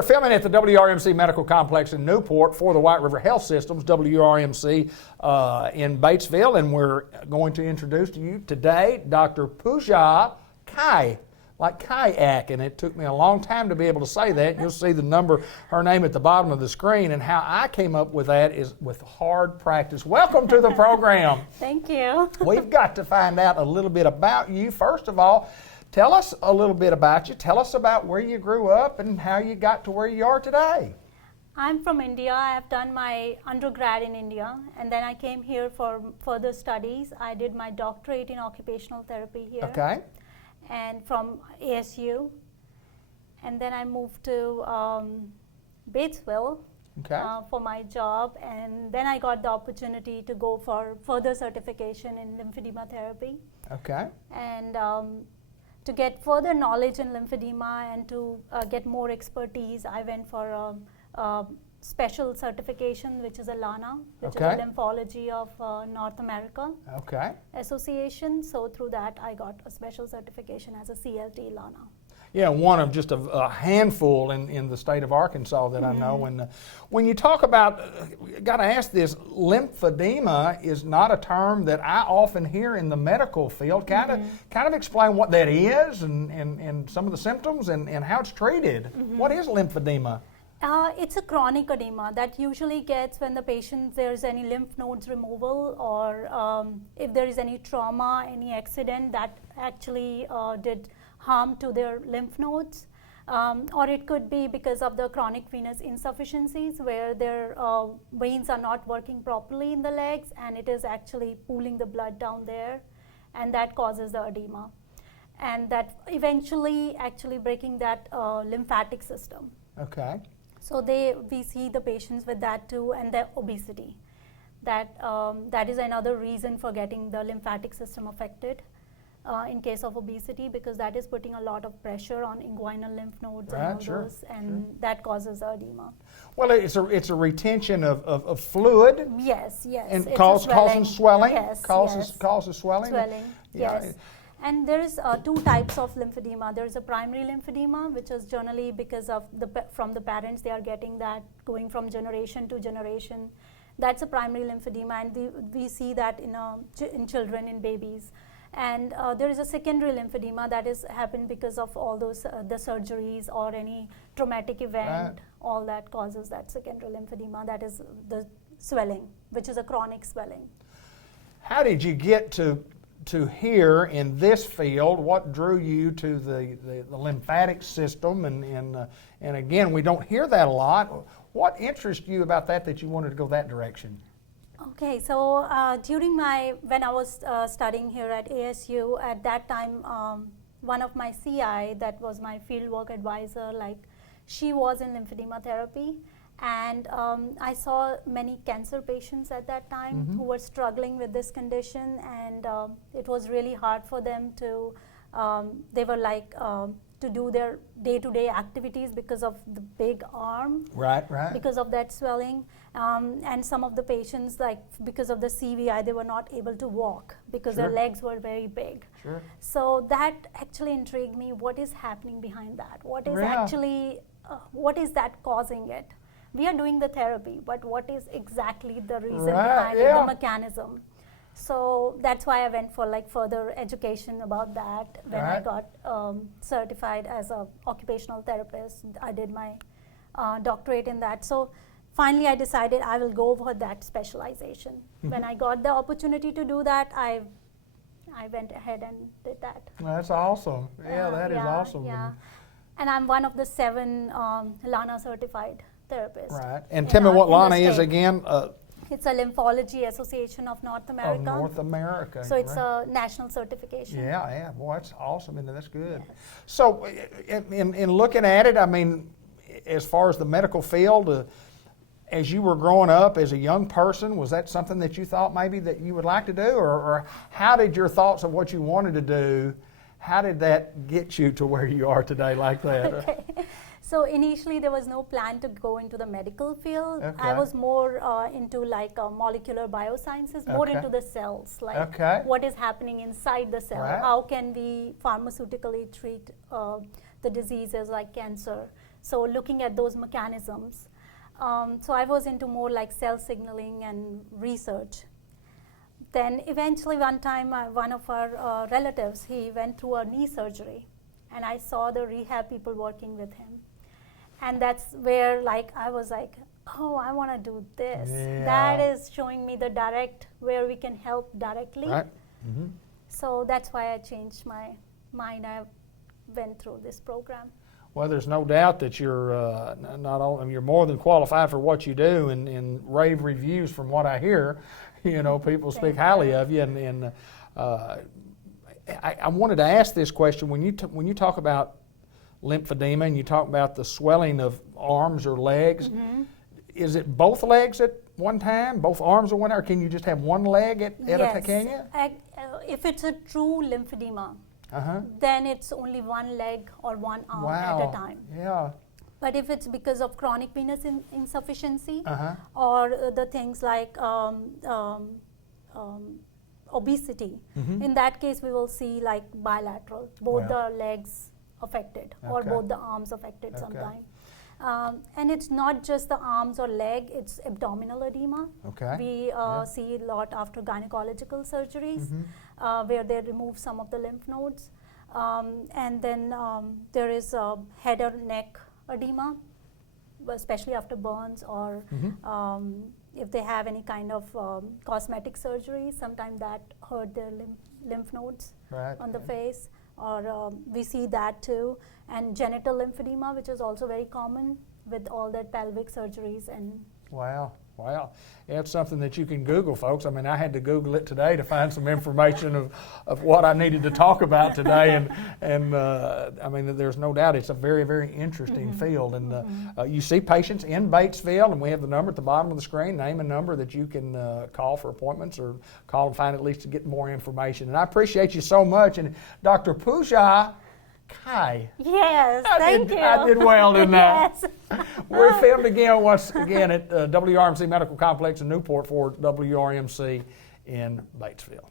We're filming at the WRMC Medical Complex in Newport for the White River Health Systems, WRMC in Batesville, and we're going to introduce to you today Dr. Pooja Kai, like kayak, and it took me a long time to be able to say that. You'll see the number, her name at the bottom of the screen, and how I came up with that is with hard practice. Welcome to the program. Thank you. We've got to find out a little bit about you. First of all, tell us a little bit about you. Tell us about where you grew up and how you got to where you are today. I'm from India. I have done my undergrad in India, and then I came here for further studies. I did my doctorate in occupational therapy here. Okay. And from ASU. And then I moved to Batesville for my job, and then I got the opportunity to go for further certification in lymphedema therapy. Okay. And to get further knowledge in lymphedema and to get more expertise, I went for a special certification, which is a LANA, which is a Lymphology of North America Association. So through that, I got a special certification as a CLT LANA. Yeah, one of just a handful in the state of Arkansas that I know. And when you talk about, got to ask this, lymphedema is not a term that I often hear in the medical field. Kind of explain what that is and some of the symptoms and how it's treated. What is lymphedema? It's a chronic edema that usually gets when the patient, there's any lymph nodes removal, or if there is any trauma, any accident that actually did harm to their lymph nodes, or it could be because of the chronic venous insufficiencies where their veins are not working properly in the legs, and it is actually pooling the blood down there, and that causes the edema, and that eventually actually breaking that lymphatic system. Okay. So we see the patients with that too, and their obesity. That is another reason for getting the lymphatic system affected in case of obesity, because that is putting a lot of pressure on inguinal lymph nodes and all those, and that causes edema. Well, it's a retention of fluid. Yes. And causing swelling. Yes. Causes swelling. Swelling. Yeah. Yes. And there is two types of lymphedema. There is a primary lymphedema, which is generally because of from the parents, they are getting that going from generation to generation. That's a primary lymphedema, and we see that in children, in babies. And there is a secondary lymphedema that is happened because of all those the surgeries or any traumatic event. All that causes that secondary lymphedema. That is the swelling, which is a chronic swelling. How did you get to here in this field? What drew you to the lymphatic system? And again, we don't hear that a lot. What interested you about that you wanted to go that direction? Okay, so when I was studying here at ASU, at that time, one of my CI, that was my fieldwork advisor, she was in lymphedema therapy. And I saw many cancer patients at that time who were struggling with this condition, and it was really hard for them to, they were to do their day-to-day activities because of the big arm, because of that swelling. And some of the patients, because of the CVI, they were not able to walk because their legs were very big. So that actually intrigued me. What is happening behind that? What is actually, what is that causing it? We are doing the therapy, but what is exactly the reason behind it, the mechanism? So that's why I went for further education about that. When I got certified as an occupational therapist, I did my doctorate in that. So finally I decided I will go for that specialization. When I got the opportunity to do that, I went ahead and did that. That's awesome. That is awesome. Yeah. And I'm one of the 7 LANA certified therapists. Right. And tell me what LANA is again. It's a Lymphology Association of North America. Of North America. So it's a national certification. Yeah. Boy, that's awesome, and that's good. Yes. So in looking at it, I mean, as far as the medical field, as you were growing up as a young person, was that something that you thought maybe that you would like to do? Or how did your thoughts of what you wanted to do, how did that get you to where you are today like that? Okay. So initially there was no plan to go into the medical field. I was more into molecular biosciences, more into the cells, what is happening inside the cell. How can we pharmaceutically treat the diseases like cancer? So looking at those mechanisms. So I was into more like cell signaling and research. Then eventually one time, one of our relatives, he went through a knee surgery, and I saw the rehab people working with him. And that's where like I was like, oh, I want to do this. Yeah. That is showing me the direct, where we can help directly. Right. Mm-hmm. So that's why I changed my mind. I went through this program. Well, there's no doubt that you're not only, you're more than qualified for what you do, and rave reviews from what I hear. You know, people speak highly of you, and I wanted to ask this question: when you talk about lymphedema and you talk about the swelling of arms or legs, is it both legs at one time, both arms at one time, or can you just have one leg at a can you? If it's a true lymphedema, then it's only one leg or one arm at a time. Yeah. But if it's because of chronic venous insufficiency or the things like obesity, in that case we will see like bilateral, both the legs affected or both the arms affected sometime. And it's not just the arms or leg, it's abdominal edema. Okay. We see a lot after gynecological surgeries where they remove some of the lymph nodes. And then there is head or neck edema, especially after burns or if they have any kind of cosmetic surgery, sometimes that hurt their lymph nodes on the face. Or we see that too, and genital lymphedema, which is also very common with all that pelvic surgeries. And Wow. Yeah, it's something that you can Google, folks. I mean, I had to Google it today to find some information of what I needed to talk about today, and I mean, there's no doubt it's a very, very interesting field. And you see patients in Batesville, and we have the number at the bottom of the screen. Name a number that you can call for appointments, or call and find at least to get more information. And I appreciate you so much. And Dr. Pooja Kai. yes, thank you. I did well, didn't I? Yes. We're filmed again once again at WRMC Medical Complex in Newport for WRMC in Batesville.